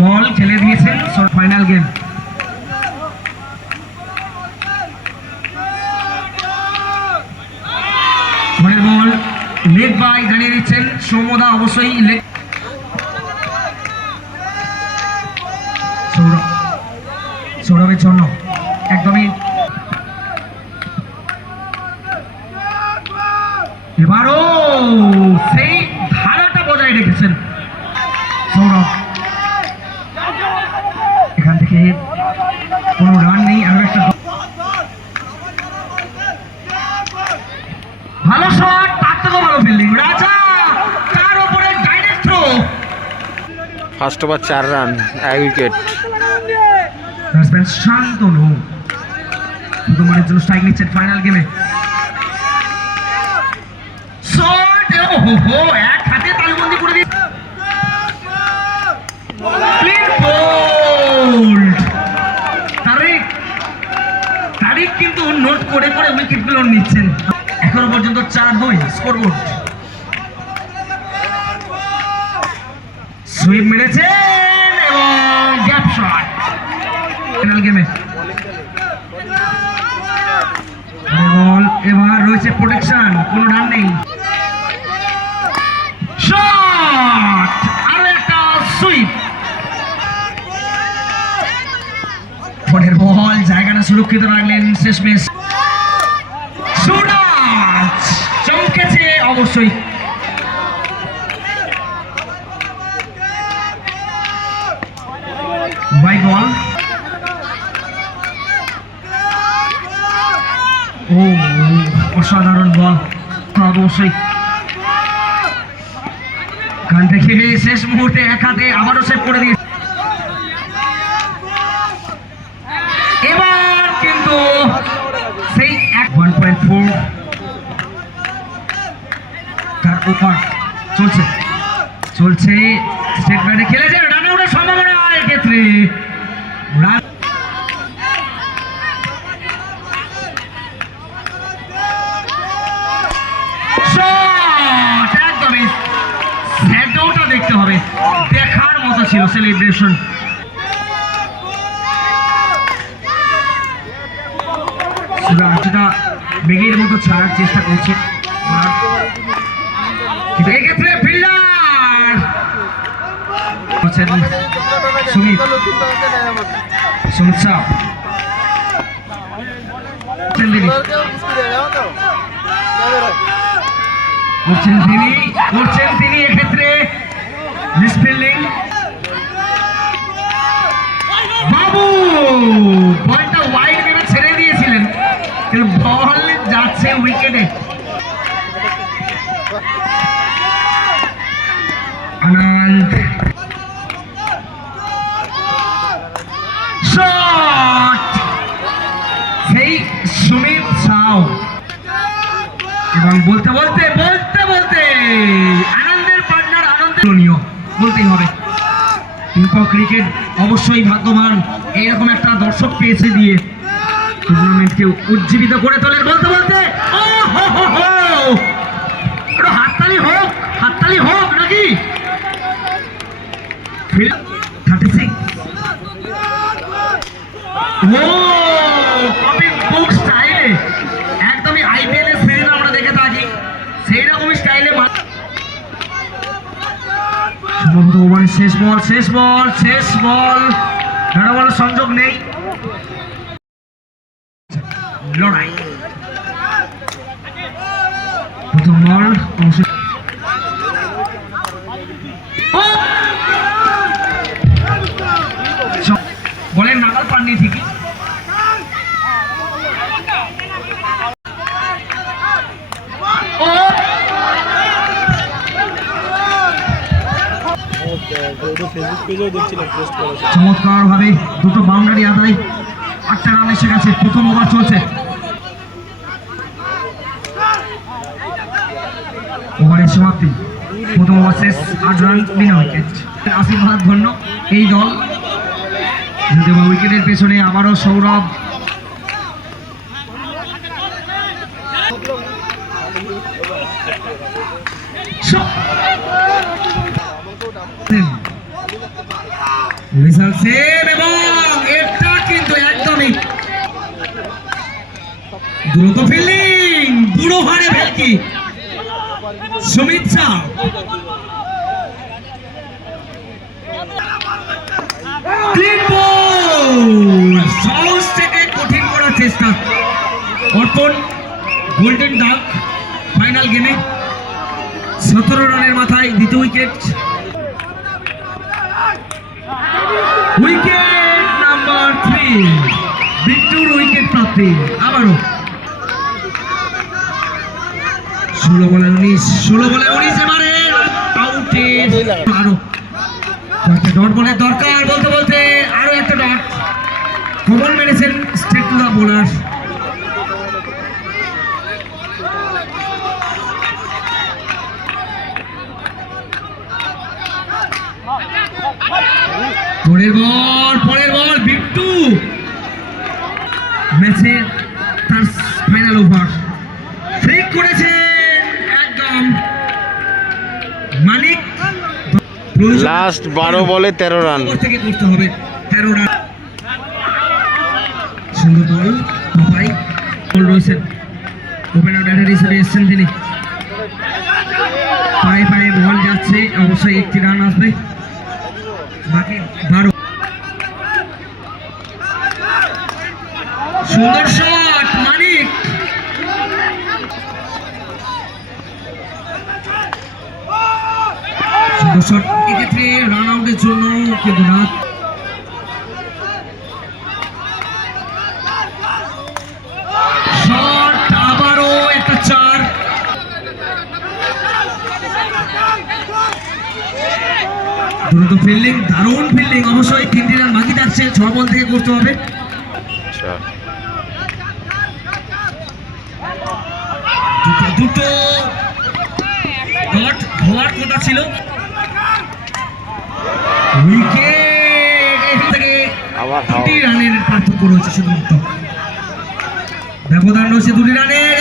বল খেলে দিয়েছেন final game. পরের বল লেগ বাই জানিয়ে দিচ্ছেন সৌম্যদা, অবশ্যই লেগ। সৌরভের জন্য একদমই এবারও সেই ধারাটা বজায় রেখেছেন সৌরভ। এখান থেকে কোনো রান নেই। আরো একটা ভালো শট, তার থেকেও ভালো ফিল্ডিং রাজা, তার উপরে direct throw. First over 4 run, 1 wicket. Batsman Shantanu প্রথমবারের জন্য স্ট্রাইক নিচ্ছেন ফাইনাল গেমে। শট, ওহো, এক হাতে তালুবন্দি করে দিয়ে ক্লিন বোল্ড। তারিক কিন্তু নোট করে করে উইকেটগুলো নিচ্ছেন। এখনো পর্যন্ত 4-2 স্কোরবোর্ড। সুইপ মেরেছেন এবং গ্যাপ শট ফাইনাল গেমে। বল এবার রয়েছে প্রোটেকশন, কোনো রান নেই। শট, আরো একটা সুইপ। পরের বল জায়গাটা সুরক্ষিত রাখলেন শেষমেশ। সুরাজ চমকেছে অবশ্যই। বাই বল, ও অসাধারণ বল অবশ্যই। কান থেকে শেষ মুহূর্তে এক হাতে আবারও সেভ করে দিয়ে এবার কিন্তু সেই 1.4 তার উপর চলছে স্টেট ব্যাটে খেলেছে, রান আউটের সম্ভাবনা এক্ষেত্রে। একদমই শ্যাডোটা দেখতে হবে, দেখার মতো ছিল সেলিব্রেশন। বেগের মতো ছাড়ার চেষ্টা করছে, কিন্তু এক্ষেত্রে ফিল্ডার সুমিত শাহ করছেন তিনি এক্ষেত্রে মিসফিল্ডিং। বাবু বলটা ওয়াইড ভেবে ছেড়ে দিয়েছিলেন, কিন্তু বল যাচ্ছে উইকেটে। আনন্দ শট, সেই সুমিত সাউ। এবং বলতে বলতে আনন্দের পার্টনার আনন্দের বলতেই হবে। পিঙ্কক ক্রিকেট অবশ্যই ভাগ্যবান এইরকম একটা দর্শক পেয়েছে দিয়ে টুর্নামেন্টকে উজ্জীবিত করে তোলে। বলতে হাততালি হোক নাকি। 36 বুক স্টাইলে, একদমই আইপিএল এর সিজন আমরা দেখে থাকি সেই রকমই স্টাইলে। সম্ভবত ওভারের শেষ বল ধরা বল সংযোগ নেই। লড়াই প্রথম বল বলের নাগাল পাননি ঠিকই। চমৎকার ভাবে দুটো বাউন্ডারি আদায়, 8টা রান এসে গেছে। প্রথম ওভার চলছে, ওভারের সমাপ্তি। প্রথম ওভার শেষ, 8 রান, বিনা উইকেট। আশীর্বাদ ধন্য এই দল, যদিও উইকেটের পেছনে আবারও সৌরভ। বিশাল সেভ এবং এটা কিন্তু একদমই দ্রুত ফিল্ডিং, বুড়ো হারে ভেলকি সুমিত শাহ। ক্লিন বল, সহজ থেকে কঠিন করার চেষ্টা। অর্পণ গোল্ডেন ডাক ফাইনাল গেমে 17 রানের মাথায় দ্বিতীয় উইকেট। উইকেট নাম্বার 3, বিট্টুর উইকেট প্রাপ্তি। আবারও 16 বলে 19 এবারে আউটে। আরো একটা ডট বলের দরকার, বলতে বলতে আরো একটা ডট কমন মেরেছেন স্টেট টু দা বোলার। পরের বল বিট্টু, ম্যাচে তার ফাইনাল ওভার ফ্লিক করেছেন একদম মানিক। লাস্ট 12 বলে 13 রান থেকে করতে হবে 13 রান। সুন্দর বল, ভাই বল রয়েছেন ওপেনার ব্যাটার হিসেবে এসছেন তিনি। পায়ে পায়ে বল যাচ্ছে, অবশ্যই 1টি রান আসবে, বাকি 12। সুন্দর শট মানিক, সুন্দর শট, এক্ষেত্রে রান আউটের জন্য কিন্তু না। শট, আবারও একটা 4। দ্রুত ফিল্ডিং, দারুণ ফিল্ডিং, অবশ্যই 3টি রান বাকি থাকছে, 6 বল থেকে করতে হবে। দুটো ডট হওয়ার কথা ছিল। উইকেট, এখান থেকে 2টি রানের পার্থক্য রয়েছে শুধুমাত্র, ব্যবধান রয়েছে 2টি রানের।